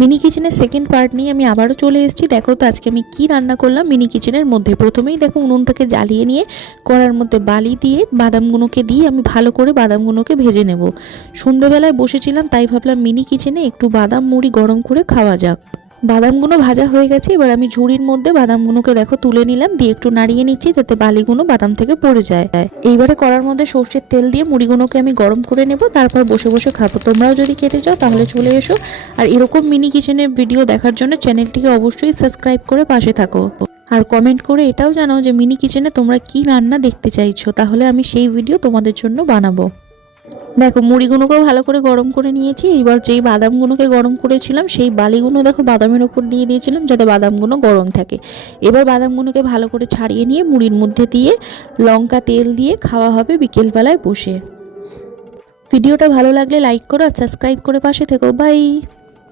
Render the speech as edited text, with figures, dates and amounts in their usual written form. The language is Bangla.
মিনি কিচেনের সেকেন্ড পার্ট নিয়ে আমি আবারও চলে এসেছি। দেখো তো আজকে আমি কি রান্না করলাম মিনি কিচেনের মধ্যে। প্রথমেই দেখো উনুনটাকে জ্বালিয়ে নিয়ে কড়ার মধ্যে বালি দিয়ে বাদামগুলোকে দিয়ে আমি ভালো করে বাদামগুলোকে ভেজে নেব। সন্ধ্যেবেলায় বসেছিলাম, তাই ভাবলাম মিনি কিচেনে একটু বাদাম মুড়ি গরম করে খাওয়া যাক। বাদামগুলো ভাজা হয়ে গেছে, এবার আমি ঝুড়ির মধ্যে বাদামগুলোকে দেখো তুলে নিলাম, দিয়ে একটু নাড়িয়ে নিচ্ছি যাতে বালিগুলো বাদাম থেকে পড়ে যায়। এইবারে কড়ার মধ্যে সর্ষের তেল দিয়ে মুড়িগুলোকে আমি গরম করে নেব, তারপর বসে বসে খাবো। তোমরাও যদি খেতে চাও তাহলে চলে এসো। আর এরকম মিনি কিচেনের ভিডিও দেখার জন্য চ্যানেলটিকে অবশ্যই সাবস্ক্রাইব করে পাশে থাকো। আর কমেন্ট করে এটাও জানাও যে মিনি কিচেনে তোমরা কি রান্না দেখতে চাইছো, তাহলে আমি সেই ভিডিও তোমাদের জন্য বানাবো। দেখো মুড়িগুলোকেও ভালো করে গরম করে নিয়েছি। এইবার যেই বাদামগুলোকে গরম করেছিলাম সেই বালিগুলো দেখো বাদামের উপর দিয়ে দিয়েছিলাম যাতে বাদামগুলো গরম থাকে। এবার বাদামগুলোকে ভালো করে ছাড়িয়ে নিয়ে মুড়ির মধ্যে দিয়ে লঙ্কা তেল দিয়ে খাওয়া হবে বিকেলবেলায় বসে। ভিডিওটা ভালো লাগলে লাইক করো আর সাবস্ক্রাইব করে পাশে থেকো। বাই।